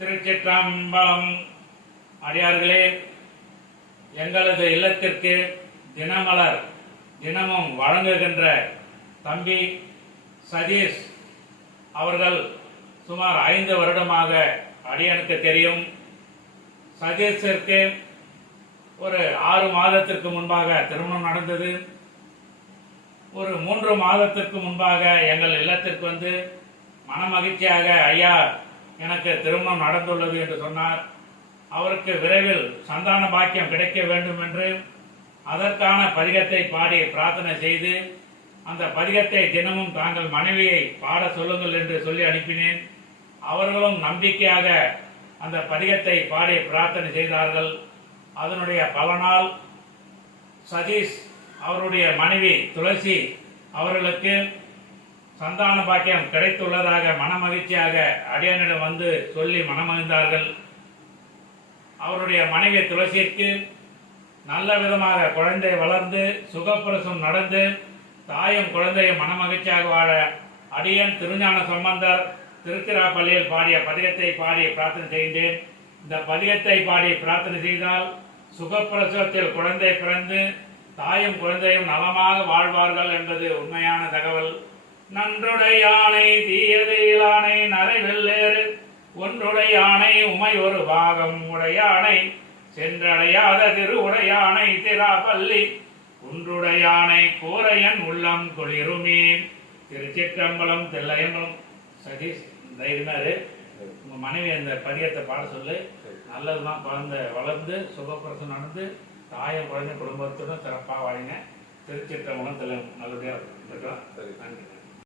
திருச்சிற்றம்பலம். அடியார்களே, எங்களது இல்லத்திற்கு தினமலர் தினமும் வழங்குகின்ற தம்பி சதீஷ் அவர்கள் சுமார் 5 வருடமாக அடியனுக்கு தெரியும். சதீஷிற்கு ஒரு 6 மாதத்திற்கு முன்பாக திருமணம் நடந்தது. ஒரு 3 மாதத்திற்கு முன்பாக எங்கள் இல்லத்திற்கு வந்து மனமகிழ்ச்சியாக, ஐயா எனக்கு திருமணம் நடந்துள்ளது என்று சொன்னார். அவருக்கு விரைவில் சந்தான பாக்கியம் கிடைக்க வேண்டும் என்று அதற்கான பதிகத்தை பாடி பிரார்த்தனை செய்து அந்த பதிகத்தை தினமும் தாங்கள் மனைவியை பாட சொல்லுங்கள் என்று சொல்லி அனுப்பினேன். அவர்களும் நம்பிக்கையாக அந்த பதிகத்தை பாடி பிரார்த்தனை செய்தார்கள். அதனுடைய பலனால் சதீஷ் அவருடைய மனைவி துளசி அவர்களுக்கு சந்தான பாக்கியம் கிடைத்துள்ளதாக மனமகிழ்ச்சியாக அடியனிடம் வந்து சொல்லி மனமகிழ்ந்தார்கள். அவருடைய மனைவி துளசிக்கு நல்ல விதமாக குழந்தை வளர்ந்து சுகப்பிரசவம் நடந்து தாயும் குழந்தையும் மனமகிழ்ச்சியாக வாழ அடியன் திருஞான சம்பந்தர் திருச்சிராப்பள்ளியில் பாடிய பதிகத்தை பாடி பிரார்த்தனை செய்கின்றேன். இந்த பதிகத்தை பாடி பிரார்த்தனை செய்தால் சுகப்பிரசவத்தில் குழந்தை பிறந்து தாயும் குழந்தையும் நலமாக வாழ்வார்கள் என்பது உண்மையான தகவல். நன்றுடையானை தீயதையிலானை நரைவெல்லேறு ஒன்றுடையானை உமை ஒரு பாகம் உடையானை சென்றடையாத திரு உடையானை திராப்பள்ளி குன்றுடையானை கூரையன் உள்ளம் குளிருமே. திருச்சிற்றம்பலம் தில்லையம்பலம். சதீஷ் தைரியனாரு உங்க மனைவி அந்த பதிகத்தை பாட சொல்லு. நல்லதுதான், குழந்தை வளர்ந்து சுகப்பிரசவம் நடந்து தாயும் குழந்தை குடும்பத்துடன் சிறப்பாக வாழிங்க. திருச்சிற்றம்பலம் தில்லையம் நல்லபடியாக இருக்கலாம். நன்றி.